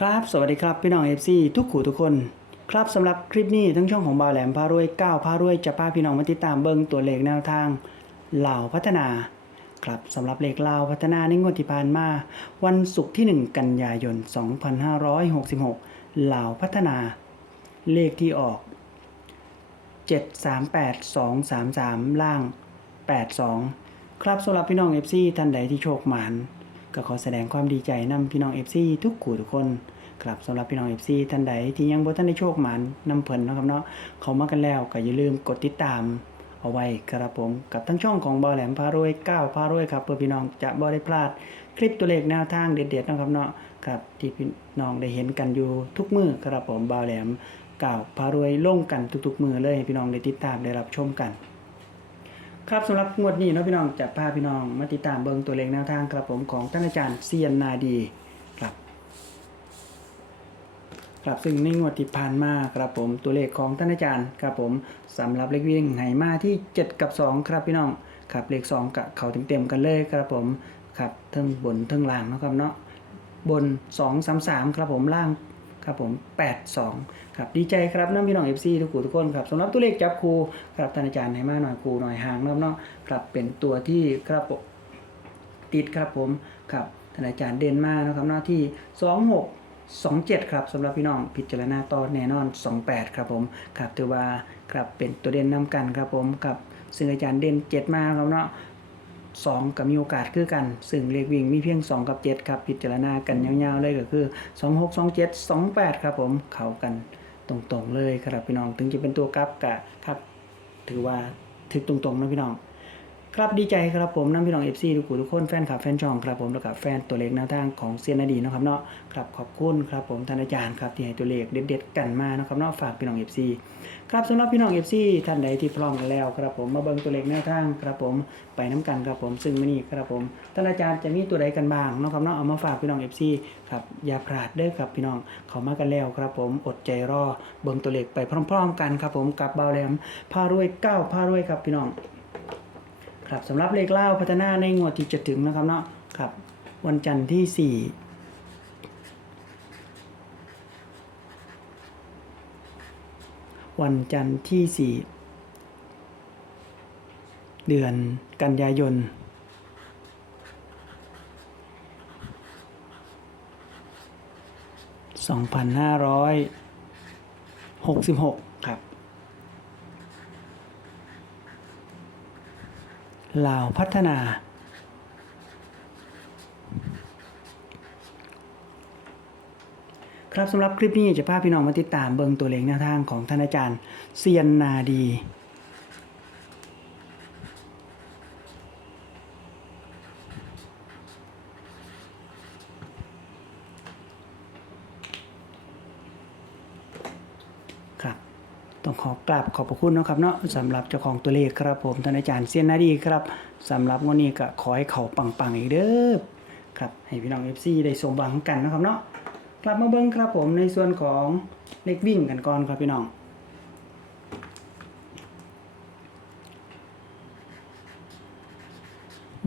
ครับ สวัสดีครับ พี่น้อง FC ทุกขู่ทุกคน ครับสำหรับคลิปนี้ทั้งช่องของบาวแหลมพารวยก้าวพารวยจะพาพี่น้องมาติดตามเบิ่งตัวเลขแนวทางเหล่าพัฒนา ครับสำหรับเลขเหล่าพัฒนาในงวดที่ผ่านมา วันศุกร์ที่ 1 กันยายน 2566เหล่าพัฒนา เลขที่ออก 738233 ล่าง 82 ครับสำหรับพี่น้อง FC ท่านใดที่โชคหมาน ก็ขอแสดงความดีใจนำพี่น้อง FC ทุกขู่ทุกคนครับสำหรับพี่น้อง FC ท่านใดที่ยังบ่ทันได้โชคหมานนำเพิ่นนะครับเนาะเขามากันแล้วก็อย่าลืมกดติดตามเอาไว้ครับผมกับทั้งช่องของบอแหลมพารวยก้าวพารวยครับเพื่อพี่น้องจะบ่ได้พลาด คลิปตัวเลขแนวทางเด็ดๆนะครับเนาะครับที่พี่น้องได้เห็นกันอยู่ทุกมือครับผมบอแหลมก้าวพารวยลงกันทุกๆมือเลยให้พี่น้องได้ติดตามได้รับชมกัน ครับสำหรับงวดนี้เนาะพี่น้องจะพาพี่น้องมาติดตามเบิงตัวเลขแนวทางครับผมของท่านอาจารย์เซียนนาดีครับครับซึ่งในงวดที่ผ่านมาครับผมตัวเลขของท่านอาจารย์ครับผมสำหรับเลขวิ่งไหมาที่ 7 กับ 2 ครับพี่น้องครับเลข2กับเขาเต็มๆกันเลยครับผมครับทั้งบนทั้งล่างนะครับเนาะบน 2 3 3 ครับผมล่าง ครับผม8 2ครับดีใจครับน้องพี่น้อง FC ทุกคู่ทุกคนครับสำหรับตัวเลขจับคู่ครับท่านอาจารย์ให้มาหน่อยคูหน่อยห่างเนาะเนาะครับเป็นตัวที่ครับติดครับผมครับท่านอาจารย์เด่นมากนะครับเนาที่ 26 27 ครับสำหรับพี่น้องพิจารณาต่อแน่นอน 28 ครับผมครับถือว่าครับเป็นตัวเด่นนำกันครับผมครับซึ่งอาจารย์เด่น 7 มาครับเนาะ 2 กับมีโอกาสคือกัน ซึ่งเลขวิ่งมีเพียง 2 กับ 7 ครับ พิจารณากันยาวๆเลยก็คือ 26 27 28 ครับผมเข้ากันตรงๆเลยครับพี่น้อง ถึงจะเป็นตัวกลับกะครับ ถือว่าถึกตรงๆนะพี่น้อง ครับดีใจครับผมน้ำพี่น้องเอฟซีทุกคนทุกคนแฟนคลับแฟนช่องครับผมแล้วก็แฟนตัวเลขแนวทางของเซียนนดีนะครับเนาะครับขอบคุณครับผมท่านอาจารย์ครับที่ให้ตัวเลขเด็ดๆกันมานะครับเนาะฝากพี่น้องเอฟซีครับสำหรับพี่น้องเอฟซีท่านใดที่พร้อมกันแล้วครับผมมาเบิ่งตัวเลขแนวทางครับผมไปน้กันครับผมซึ่งมื้อนี้ครับผมท่านอาจารย์จะมีตัวใดกันบ้างนะครับเนาะเอามาฝากพี่น้องเอฟซีครับอย่าพลาดเด้อครับพี่น้องเขามากันแล้วครับผมอดใจรอเบิ่งตัวเลขไปพร้อม ๆ กันครับผมกับเบาแหลมพารวยก้าวพารวยครับพี่น้อง ครับสำหรับเลขเล่าพัฒนาในงวดที่จะถึงนะครับเนาะครับ วันจันทร์ที่ 4วันจันทร์ที่ 4 เดือนกันยายน 2566 ครับ ลาวพัฒนา ครับสำหรับคลิปนี้จะพาพี่น้องมาติดตามเบิงตัวเลขแนวทางของท่านอาจารย์เซียนนาดีครับ ต้องขอกราบขอบพระคุณนะครับเนาะสำหรับเจ้าของตัวเลขครับผมท่านอาจารย์เซียนนาดีครับสำหรับวันนี้ก็ขอให้เขาปังๆอีกเด้อครับให้พี่น้อง FC ได้สมหวังกันนะครับเนาะกลับมาเบิ่งครับผมในส่วนของเลขวิ่งกันก่อนครับพี่น้อง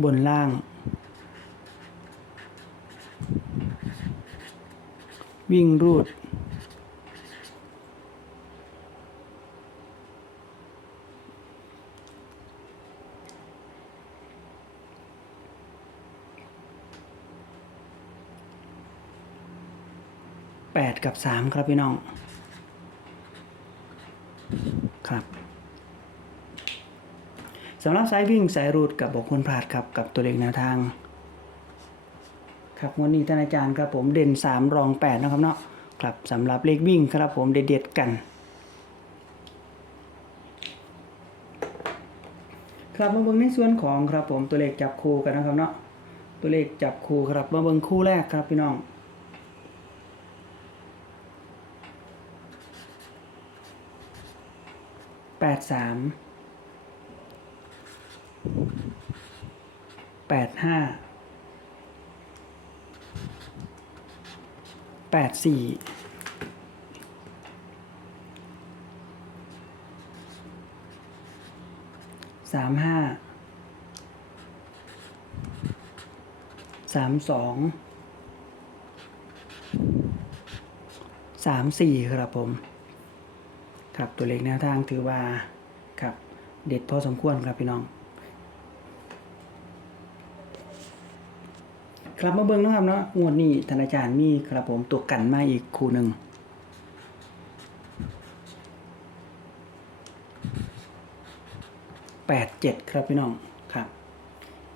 บนล่าง วิ่งรูด แปดกับสามครับพี่น้อง ครับสำหรับสายวิ่งสายรูดกับบกคนพลาดครับกับตัวเลขแนวทาง ครับวันนี้ท่านอาจารย์ครับผมเด่นสามรองแปดนะครับเนาะครับสำหรับเลขวิ่งครับผมเด็ดๆกันครับมาเบิ่งในส่วนของครับผมตัวเลขจับคู่กันนะครับเนาะตัวเลขจับคู่ครับมาเบิ่งคู่แรกครับพี่น้อง แป ดสามแปดห้าแปดสี่สามห้าสามสองสามสี่ครับผม ครับตัวเลขแนวทางถือว่าครับเด็ดพอสมควรครับพี่น้องครับมาเบิ่งนะครับเนาะงวดนี้ธนาจารย์มีครับผมตัวกันมาอีกคู่หนึ่งแปดเจ็ดครับพี่น้องครับ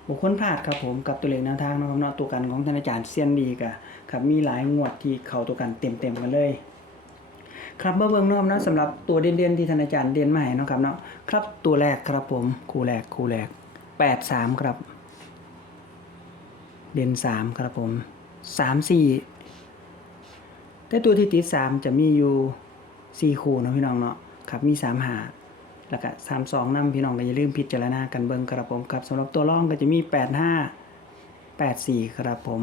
บุคคลพลาดครับผมกับตัวเลขแนวทางนะครับเนาะตัวกันของธนาจารย์เซียนดีกะครับมีหลายงวดที่เข้าตัวกันเต็มๆกันเลย ครับมาเบิ่งเนาะครับเนะสำหรับตัวเด่นๆที่ธนาจารย์เด่นมาให้เนะครับเนาะครับตัวแรกครับผมคู่แรกคู่แรกแปดสามครับ เด่นสามครับผมสามสี่แต่ตัวที่ติดสามจะมีอยู่สี่คู่นะพี่น้องเนาะครับมีสามหาแล้วก็สามสองนำพี่น้องก็อย่าลืมพิจารณากันเบิ่งครับผมครับสำหรับตัวร่องก็จะมีแปดห้าแปดสี่ครับผม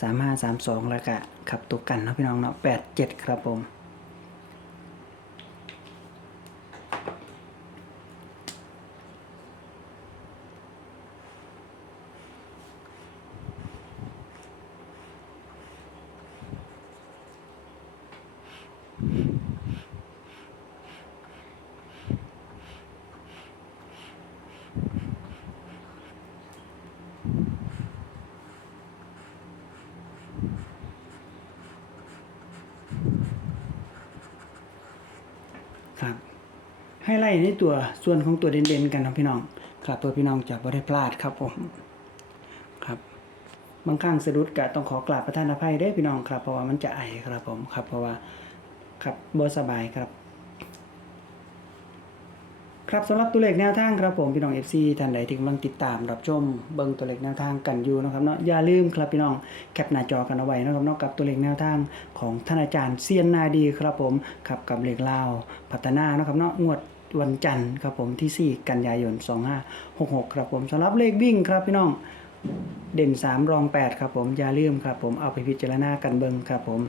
สามห้าสามสองแล้วก็ขับตัวกันนะพี่น้องเนาะแปดเจ็ดครับผม ครับ ให้ไล่ในตัวส่วนของตัวเด่นๆกันครับพี่น้อง ครับเพื่อพี่น้องจะบ่ได้พลาดครับผมครับ บางครั้งสะดุดก็ต้องขอกราบประทานอภัยเด้พี่น้องครับ เพราะว่ามันจะไอครับผมครับ เพราะว่าครับบ่สบายครับ ครับสำหรับตัวเลขแนวทางครับผมพี่น้อง FC ท่านใดที่กำลังติดตามรับชมเบิ่งตัวเลขแนวทางกันอยู่นะครับเนาะอย่าลืมครับพี่น้องแคปหน้าจอกันเอาไว้นะครับเนาะกับตัวเลขแนวทางของท่านอาจารย์เซียนนาดีครับผมครับกับเลขลาวพัฒนานะครับเนาะงวด วันจันทร์ครับผมที่ 4 กันยายน 2566 ครับผมสำหรับเลขวิ่งครับพี่น้องเด่น 3 รอง 8 ครับผมอย่าลืมครับผมเอาไปพิจารณากันเบิ่งครับผม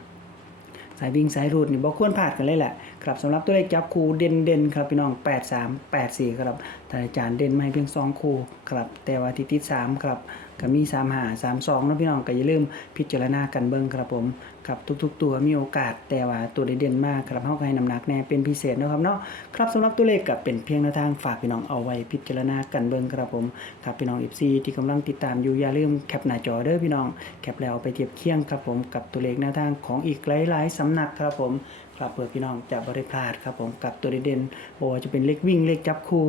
สายวิ่งสายรูดนี่บอกควรผ่านกันเลยแหละครับสำหรับตัวเลขจับคู่เด่นเด่นครับพี่น้อง 8 3 8 4 ครับ ท่านอาจารย์เด่นไมาให้เพียง2คู่ครับแต่ว่าที่ติด3ครับก็มี3 5 3 2นะพี่น้องก็อย่าลืมพิจารณากันเบิ่งครับผมครับทุก ๆ ตัวมีโอกาสแต่ว่าตัวเด่นมากครับเฮาให้น้ำหนักแน่เป็นพิเศษนะครับเนาะครับสำหรับตัวเลขก็เป็นเพียงแนวทางฝากพี่น้องเอาไว้พิจารณากันเบิ่งครับผมครับพี่น้อง FC ที่กำลังติดตามอยู่อย่าลืมแคปหน้าจอเด้อพี่น้องแคปแล้วไปเทียบเคียงครับผมกับตัวเลขแนวทางของอีกหลายๆสำนักครับผมครับเพื่อพี่น้องจะบ่ได้พลาดครับผมกับตัวเด่นๆบ่ว่าจะเป็นเลขวิ่งเลขจับคู่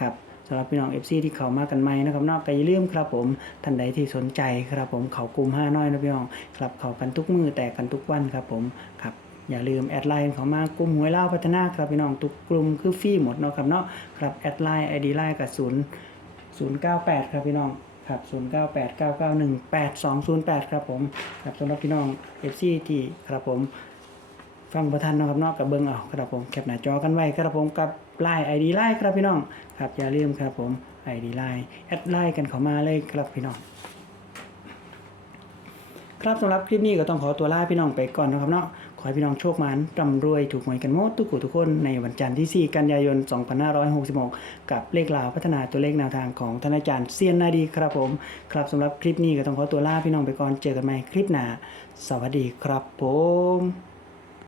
ครับสำหรับพี่น้อง FC ที่เขามากันใหมนะครับเนอกก็อย่าลืมครับผมท่านใดที่สนใจครับผมเขากลุ่ม5น้อยนะพี่น้องครับเขากันทุกมือแต่กันทุกวันครับผมครับอย่าลืมแอดไลน์เขามากลุ่มหวยเล่าพัฒนาครับพี่น้องทุกกลุ่มคือฟรีหมดเนาะครับเนาะครับแอดไลน์ ID ไลน์กับ0 098ครับพี่น้องครับ098 991 8208 ครับผมครับสำหรับพี่น้อง FC ที่ครับผม ฟังประทันนะครับเนอกกับเบิ้งเอาครับผมแคปหน้าจอกันไว้ครับผมกับไลน์ไอดีไลน์ครับพี่น้องครับอย่าลืมครับผมไอดีไลน์แอดไลน์กันเข้ามาเลยครับพี่น้อง ครับสำหรับคลิปนี้ก็ต้องขอตัวลาพี่น้องไปก่อนนะครับเนาะขอให้พี่น้องโชคมันร่ำรวยถูกหวยกันหมดทุกคนทุกคนในวันจันทร์ที่ 4 กันยายน 2566 กับเลขลาวพัฒนาตัวเลขแนวทางของท่านอาจารย์เซียนนาดีครับผม ครับสำหรับคลิปนี้ก็ต้องขอตัวลาพี่น้องไปก่อนเจอกันใหม่คลิปหน้าสวัสดีครับผม